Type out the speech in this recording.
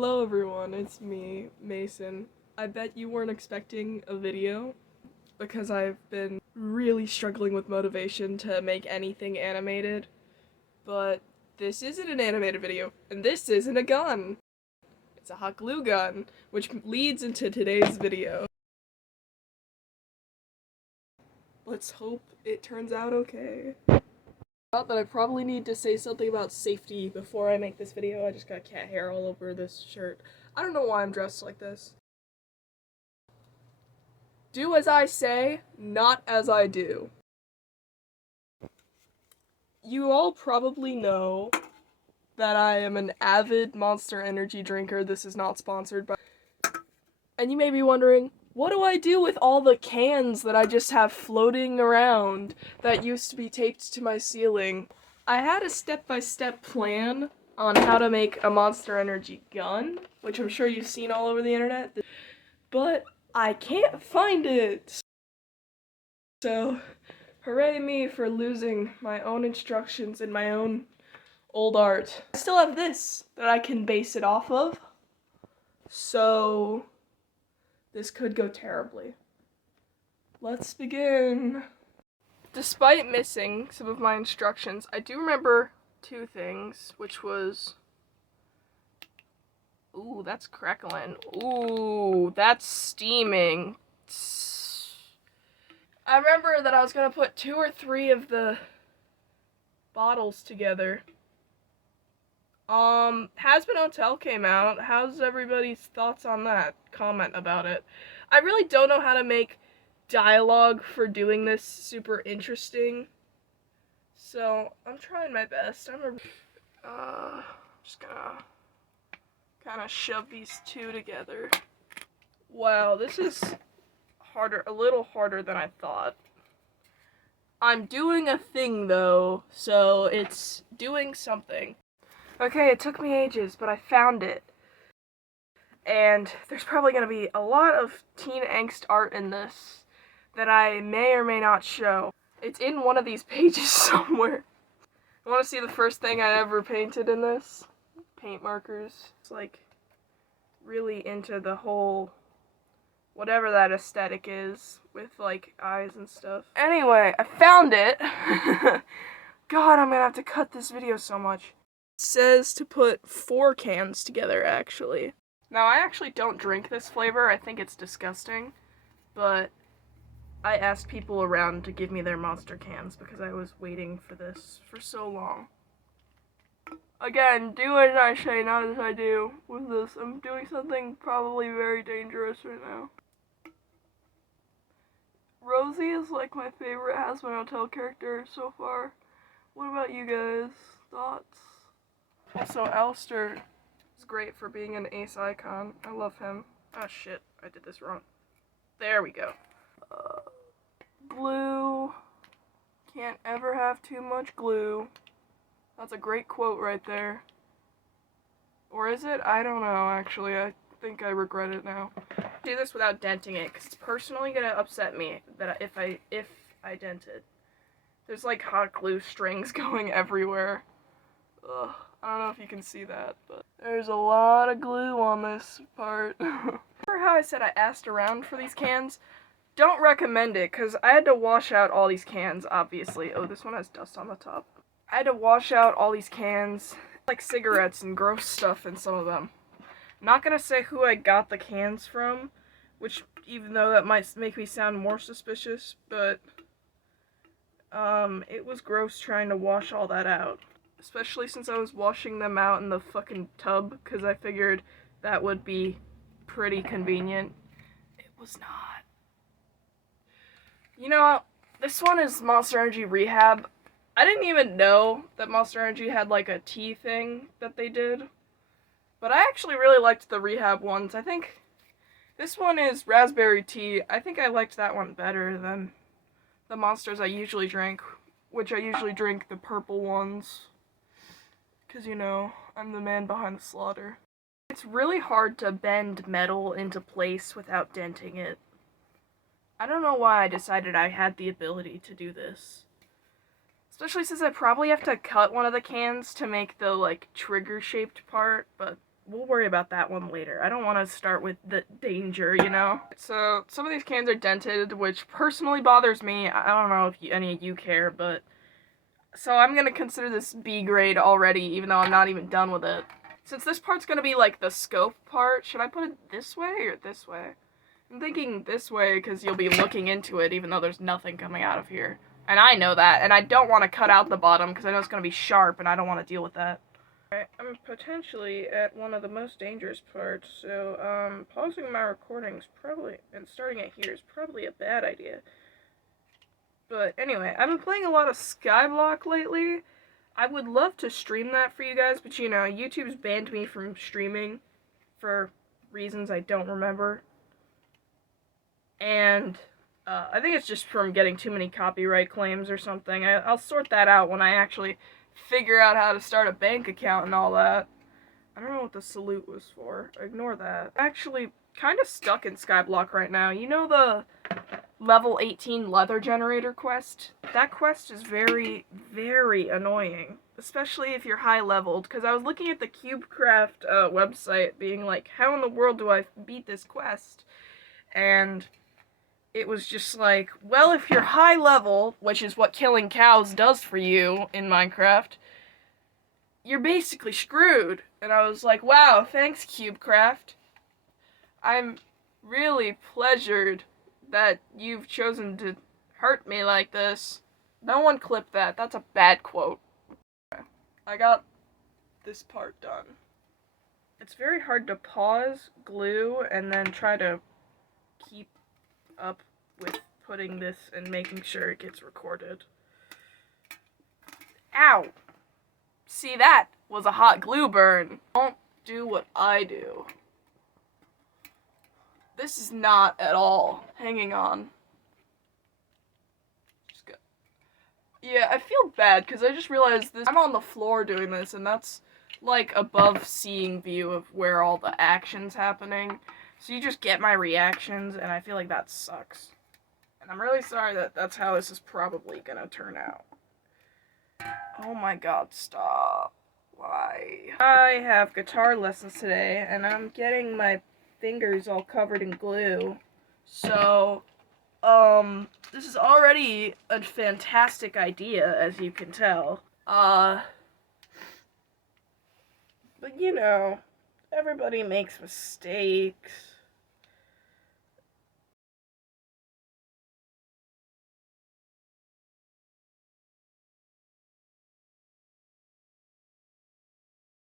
Hello everyone, it's me, Mason. I bet you weren't expecting a video because I've been really struggling with motivation to make anything animated, but this isn't an animated video, and this isn't a gun. It's a hot glue gun, which leads into today's video. Let's hope it turns out okay. I thought that I probably need to say something about safety before I make this video. I just got cat hair all over this shirt. I don't know why I'm dressed like this. Do as I say, not as I do. You all probably know that I am an avid Monster Energy drinker. This is not sponsored by... And you may be wondering, what do I do with all the cans that I just have floating around that used to be taped to my ceiling? I had a step-by-step plan on how to make a Monster Energy gun, which I'm sure you've seen all over the internet, but I can't find it. So, hooray me for losing my own instructions in my own old art. I still have this that I can base it off of, so this could go terribly. Let's begin. Despite missing some of my instructions, I do remember two things, which was... Ooh, that's crackling. Ooh, that's steaming. I remember that I was gonna put 2 or 3 of the bottles together. Hazbin Hotel came out. How's everybody's thoughts on that? Comment about it. I really don't know how to make dialogue for doing this super interesting, so I'm trying my best. Just gonna kind of shove these two together. Wow, this is harder, a little harder than I thought. I'm doing a thing though, so it's doing something. Okay, it took me ages, but I found it. And there's probably gonna be a lot of teen angst art in this that I may or may not show. It's in one of these pages somewhere. You wanna see the first thing I ever painted in this? Paint markers. It's like really into the whole whatever that aesthetic is with like eyes and stuff. Anyway, I found it. God, I'm gonna have to cut this video so much. It says to put 4 cans together, actually. Now, I actually don't drink this flavor. I think it's disgusting, but I asked people around to give me their Monster cans because I was waiting for this for so long. Again, do as I say, not as I do with this. I'm doing something probably very dangerous right now. Rosie is like my favorite Hazbin Hotel character so far. What about you guys? Thoughts? Also, Alistair is great for being an ace icon. I love him. Oh shit, I did this wrong. There we go. Glue. Can't ever have too much glue. That's a great quote right there. Or is it? I don't know, actually. I think I regret it now. Do this without denting it, because it's personally gonna upset me that if I dent it. There's like hot glue strings going everywhere. Ugh, I don't know if you can see that, but there's a lot of glue on this part. Remember how I said I asked around for these cans? Don't recommend it, because I had to wash out all these cans, obviously. Oh, this one has dust on the top. I had to wash out all these cans, like cigarettes and gross stuff in some of them. I'm not gonna say who I got the cans from, which, even though that might make me sound more suspicious, but, it was gross trying to wash all that out. Especially since I was washing them out in the fucking tub, because I figured that would be pretty convenient. It was not. You know, this one is Monster Energy Rehab. I didn't even know that Monster Energy had like a tea thing that they did. But I actually really liked the Rehab ones. I think this one is raspberry tea. I think I liked that one better than the monsters I usually drink, which I usually drink the purple ones. Because, you know, I'm the man behind the slaughter. It's really hard to bend metal into place without denting it. I don't know why I decided I had the ability to do this. Especially since I probably have to cut one of the cans to make the, like, trigger-shaped part, but we'll worry about that one later. I don't want to start with the danger, you know? So, some of these cans are dented, which personally bothers me. I don't know if any of you care, but... So I'm gonna consider this B grade already, even though I'm not even done with it. Since this part's gonna be like the scope part, should I put it this way or this way? I'm thinking this way because you'll be looking into it even though there's nothing coming out of here. And I know that, and I don't want to cut out the bottom because I know it's going to be sharp and I don't want to deal with that. Alright, I'm potentially at one of the most dangerous parts, so pausing my recordings probably, and starting it here is probably a bad idea. But anyway, I've been playing a lot of Skyblock lately. I would love to stream that for you guys, but you know, YouTube's banned me from streaming for reasons I don't remember. And I think it's just from getting too many copyright claims or something. I'll sort that out when I actually figure out how to start a bank account and all that. I don't know what the salute was for. Ignore that. I'm actually kind of stuck in Skyblock right now. You know the level 18 leather generator quest? That quest is very, very annoying. Especially if you're high leveled. Because I was looking at the CubeCraft website being like, how in the world do I beat this quest? And... it was just like, well, if you're high level, which is what killing cows does for you in Minecraft, you're basically screwed. And I was like, wow, thanks, CubeCraft. I'm really pleasured that you've chosen to hurt me like this. No one clip that. That's a bad quote. I got this part done. It's very hard to pause, glue, and then try to keep up with putting this and making sure it gets recorded. Ow! See, that was a hot glue burn. Don't do what I do. This is not at all hanging on. Just go. Yeah, I feel bad because I just realized this. I'm on the floor doing this, and that's like above seeing view of where all the action's happening. So you just get my reactions, and I feel like that sucks. And I'm really sorry that that's how this is probably gonna turn out. Oh my god, stop. Why? I have guitar lessons today, and I'm getting my fingers all covered in glue. So, this is already a fantastic idea, as you can tell. But you know, everybody makes mistakes.